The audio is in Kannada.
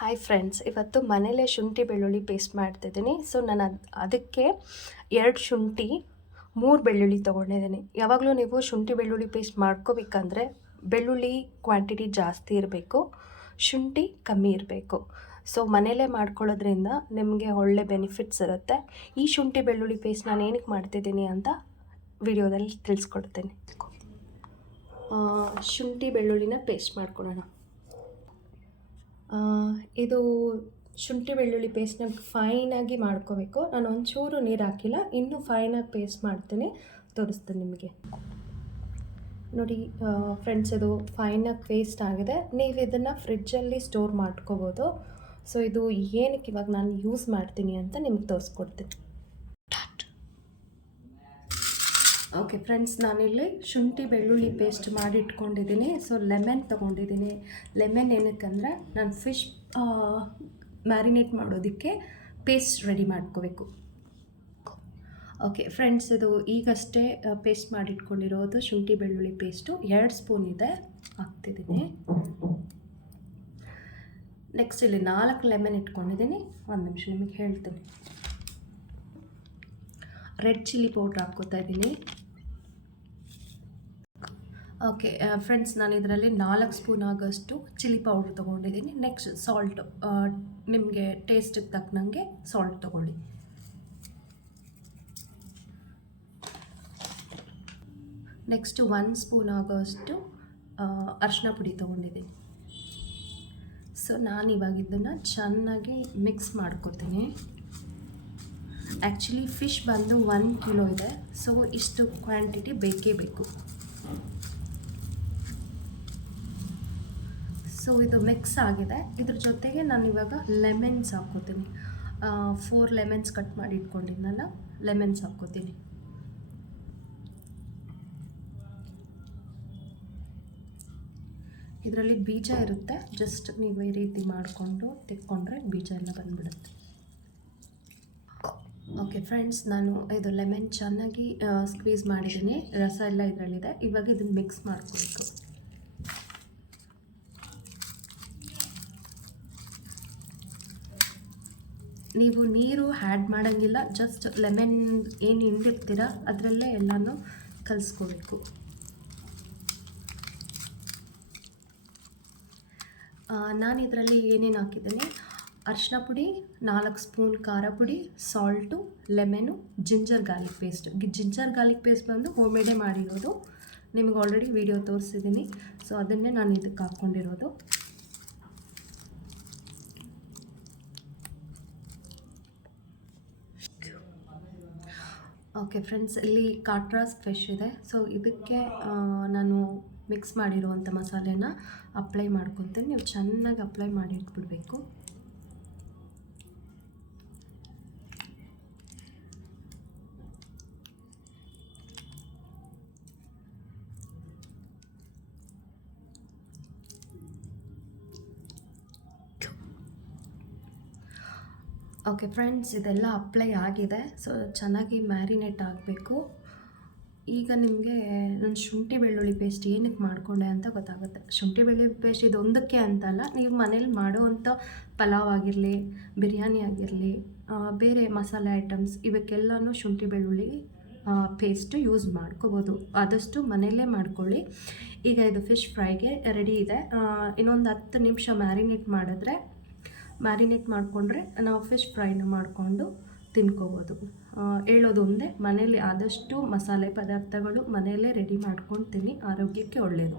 ಹಾಯ್ ಫ್ರೆಂಡ್ಸ್, ಇವತ್ತು ಮನೇಲೇ ಶುಂಠಿ ಬೆಳ್ಳುಳ್ಳಿ ಪೇಸ್ಟ್ ಮಾಡ್ತಿದ್ದೀನಿ. ಸೊ ನಾನು ಅದಕ್ಕೆ 2 ಶುಂಠಿ 3 ಬೆಳ್ಳುಳ್ಳಿ ತೊಗೊಂಡಿದ್ದೀನಿ. ಯಾವಾಗಲೂ ನೀವು ಶುಂಠಿ ಬೆಳ್ಳುಳ್ಳಿ ಪೇಸ್ಟ್ ಮಾಡ್ಕೋಬೇಕಂದ್ರೆ ಬೆಳ್ಳುಳ್ಳಿ ಕ್ವಾಂಟಿಟಿ ಜಾಸ್ತಿ ಇರಬೇಕು, ಶುಂಠಿ ಕಮ್ಮಿ ಇರಬೇಕು. ಸೊ ಮನೇಲೇ ಮಾಡ್ಕೊಳ್ಳೋದ್ರಿಂದ ನಿಮಗೆ ಒಳ್ಳೆ ಬೆನಿಫಿಟ್ಸ್ ಇರುತ್ತೆ. ಈ ಶುಂಠಿ ಬೆಳ್ಳುಳ್ಳಿ ಪೇಸ್ಟ್ ನಾನು ಏನಕ್ಕೆ ಮಾಡ್ತಿದ್ದೀನಿ ಅಂತ ವಿಡಿಯೋದಲ್ಲಿ ತಿಳಿಸ್ಕೊಡ್ತೀನಿ. ಶುಂಠಿ ಬೆಳ್ಳುಳ್ಳಿನ ಪೇಸ್ಟ್ ಮಾಡ್ಕೊಳ್ಳೋಣ. ಇದು ಶುಂಠಿ ಬೆಳ್ಳುಳ್ಳಿ ಪೇಸ್ಟ್ನ ಫೈನಾಗಿ ಮಾಡ್ಕೋಬೇಕು. ನಾನು ಒಂಚೂರು ನೀರು ಹಾಕಿಲ್ಲ, ಇನ್ನೂ ಫೈನಾಗಿ ಪೇಸ್ಟ್ ಮಾಡ್ತೀನಿ, ತೋರಿಸ್ತೀನಿ ನಿಮಗೆ. ನೋಡಿ ಫ್ರೆಂಡ್ಸ್, ಇದು ಫೈನಾಗಿ ಪೇಸ್ಟ್ ಆಗಿದೆ. ನೀವು ಇದನ್ನು ಫ್ರಿಡ್ಜಲ್ಲಿ ಸ್ಟೋರ್ ಮಾಡ್ಕೋಬೋದು. ಸೊ ಇದು ಏನಕ್ಕೆ ಇವಾಗ ನಾನು ಯೂಸ್ ಮಾಡ್ತೀನಿ ಅಂತ ನಿಮ್ಗೆ ತೋರಿಸ್ಕೊಡ್ತೀನಿ. ಓಕೆ ಫ್ರೆಂಡ್ಸ್, ನಾನಿಲ್ಲಿ ಶುಂಠಿ ಬೆಳ್ಳುಳ್ಳಿ ಪೇಸ್ಟ್ ಮಾಡಿ ಇಟ್ಕೊಂಡಿದ್ದೀನಿ. ಸೊ ಲೆಮನ್ ತೊಗೊಂಡಿದ್ದೀನಿ. ಲೆಮನ್ ಏನಕ್ಕಂದರೆ ನಾನು ಫಿಶ್ ಮ್ಯಾರಿನೇಟ್ ಮಾಡೋದಕ್ಕೆ ಪೇಸ್ಟ್ ರೆಡಿ ಮಾಡ್ಕೋಬೇಕು. ಓಕೆ ಫ್ರೆಂಡ್ಸ್, ಇದು ಈಗಷ್ಟೇ ಪೇಸ್ಟ್ ಮಾಡಿಟ್ಕೊಂಡಿರೋದು ಶುಂಠಿ ಬೆಳ್ಳುಳ್ಳಿ ಪೇಸ್ಟು 2 ಸ್ಪೂನ್ ಇದೆ, ಹಾಕ್ತಿದ್ದೀನಿ. ನೆಕ್ಸ್ಟ್ ಇಲ್ಲಿ 4 ಲೆಮನ್ ಇಟ್ಕೊಂಡಿದ್ದೀನಿ. ಒಂದು ನಿಮಿಷ ನಿಮಗೆ ಹೇಳ್ತೀನಿ. ರೆಡ್ ಚಿಲ್ಲಿ ಪೌಡ್ರ್ ಹಾಕ್ಕೋತಾ ಇದ್ದೀನಿ. ಓಕೆ ಫ್ರೆಂಡ್ಸ್, ನಾನು ಇದರಲ್ಲಿ 4 ಸ್ಪೂನ್ ಆಗೋಷ್ಟು ಚಿಲ್ಲಿ ಪೌಡ್ರ್ ತೊಗೊಂಡಿದ್ದೀನಿ. ನೆಕ್ಸ್ಟ್ ಸಾಲ್ಟು, ನಿಮಗೆ ಟೇಸ್ಟಿಗೆ ತಕ್ಕನಂಗೆ ಸಾಲ್ಟ್ ತೊಗೊಳ್ಳಿ. ನೆಕ್ಸ್ಟು 1 ಸ್ಪೂನ್ ಆಗೋಷ್ಟು ಅರಿಶಿನ ಪುಡಿ ತೊಗೊಂಡಿದ್ದೀನಿ. ಸೊ ನಾನು ಇವಾಗ ಇದನ್ನು ಚೆನ್ನಾಗಿ ಮಿಕ್ಸ್ ಮಾಡ್ಕೊತೀನಿ. ಆ್ಯಕ್ಚುಲಿ ಫಿಶ್ ಬಂದು 1 ಕಿಲೋ ಇದೆ, ಸೊ ಇಷ್ಟು ಕ್ವಾಂಟಿಟಿ ಬೇಕೇ ಬೇಕು. ಸೊ ಇದು ಮಿಕ್ಸ್ ಆಗಿದೆ. ಇದ್ರ ಜೊತೆಗೆ ನಾನು ಇವಾಗ ಲೆಮನ್ಸ್ ಹಾಕ್ಕೋತೀನಿ. 4 ಲೆಮನ್ಸ್ ಕಟ್ ಮಾಡಿ ಇಟ್ಕೊಂಡಿದ್ದೆನಲ್ಲ, ಲೆಮನ್ಸ್ ಹಾಕ್ಕೋತೀನಿ. ಇದರಲ್ಲಿ ಬೀಜ ಇರುತ್ತೆ, ಜಸ್ಟ್ ನೀವು ಈ ರೀತಿ ಮಾಡಿಕೊಂಡು ತೆಕ್ಕೊಂಡ್ರೆ ಬೀಜ ಎಲ್ಲ ಬಂದ್ಬಿಡುತ್ತೆ. ಓಕೆ ಫ್ರೆಂಡ್ಸ್, ನಾನು ಇದು ಲೆಮನ್ ಚೆನ್ನಾಗಿ ಸ್ಕ್ವೀಸ್ ಮಾಡಿದ್ದೀನಿ, ರಸ ಎಲ್ಲ ಇದರಲ್ಲಿದೆ. ಇವಾಗ ಇದನ್ನು ಮಿಕ್ಸ್ ಮಾಡ್ಕೋಬೇಕು. ನೀವು ನೀರು ಆ್ಯಡ್ ಮಾಡೋಂಗಿಲ್ಲ, ಜಸ್ಟ್ ಲೆಮನ್ ಏನು ಹಿಂಡಿರ್ತೀರ ಅದರಲ್ಲೇ ಎಲ್ಲನೂ ಕಲಿಸ್ಕೋಬೇಕು. ನಾನು ಇದರಲ್ಲಿ ಏನೇನು ಹಾಕಿದ್ದೀನಿ: ಅರಿಶಿನ ಪುಡಿ 4 ಸ್ಪೂನ್, ಖಾರ ಪುಡಿ, salt, lemon, ginger garlic paste. Ginger garlic paste ಬಂದು ಹೋಮ್ ಮೇಡೇ ಮಾಡಿರೋದು, ನಿಮಗೆ ಆಲ್ರೆಡಿ ವಿಡಿಯೋ ತೋರಿಸಿದ್ದೀನಿ. ಸೊ ಅದನ್ನೇ ನಾನು ಇದಕ್ಕೆ ಹಾಕ್ಕೊಂಡಿರೋದು. ಓಕೆ ಫ್ರೆಂಡ್ಸ್, ಇಲ್ಲಿ ಕಾಟ್ರಾಸ್ ಫಿಶ್ ಇದೆ. ಸೊ ಇದಕ್ಕೆ ನಾನು ಮಿಕ್ಸ್ ಮಾಡಿರುವಂಥ ಮಸಾಲೆನ ಅಪ್ಲೈ ಮಾಡ್ಕೊತೀನಿ. ನೀವು ಚೆನ್ನಾಗಿ ಅಪ್ಲೈ ಮಾಡಿ ಇಟ್ಬಿಡಬೇಕು. ಓಕೆ ಫ್ರೆಂಡ್ಸ್, ಇದೆಲ್ಲ ಅಪ್ಲೈ ಆಗಿದೆ. ಸೊ ಚೆನ್ನಾಗಿ ಮ್ಯಾರಿನೇಟ್ ಆಗಬೇಕು. ಈಗ ನಿಮಗೆ ನಾನು ಶುಂಠಿ ಬೆಳ್ಳುಳ್ಳಿ ಪೇಸ್ಟ್ ಏನಕ್ಕೆ ಮಾಡಿಕೊಂಡೆ ಅಂತ ಗೊತ್ತಾಗುತ್ತೆ. ಶುಂಠಿ ಬೆಳ್ಳುಳ್ಳಿ ಪೇಸ್ಟ್ ಇದೊಂದಕ್ಕೆ ಅಂತಲ್ಲ, ನೀವು ಮನೇಲಿ ಮಾಡೋವಂಥ ಪಲಾವ್ ಆಗಿರಲಿ, ಬಿರಿಯಾನಿ ಆಗಿರಲಿ, ಬೇರೆ ಮಸಾಲೆ ಐಟಮ್ಸ್ ಇವಕ್ಕೆಲ್ಲನೂ ಶುಂಠಿ ಬೆಳ್ಳುಳ್ಳಿ ಪೇಸ್ಟು ಯೂಸ್ ಮಾಡ್ಕೋಬೋದು. ಆದಷ್ಟು ಮನೆಯಲ್ಲೇ ಮಾಡ್ಕೊಳ್ಳಿ. ಈಗ ಇದು ಫಿಶ್ ಫ್ರೈಗೆ ರೆಡಿ ಇದೆ. ಇನ್ನೊಂದು 10 ನಿಮಿಷ ಮ್ಯಾರಿನೇಟ್ ಮಾಡಿಕೊಂಡ್ರೆ ನಾವು ಫಿಶ್ ಫ್ರೈನ ಮಾಡಿಕೊಂಡು ತಿನ್ಕೋಬೋದು. ಹೇಳೋದು ಒಂದೇ, ಮನೇಲಿ ಆದಷ್ಟು ಮಸಾಲೆ ಪದಾರ್ಥಗಳು ಮನೆಯಲ್ಲೇ ರೆಡಿ ಮಾಡ್ಕೊಂಡು ತಿನ್ನಿ, ಆರೋಗ್ಯಕ್ಕೆ ಒಳ್ಳೆಯದು.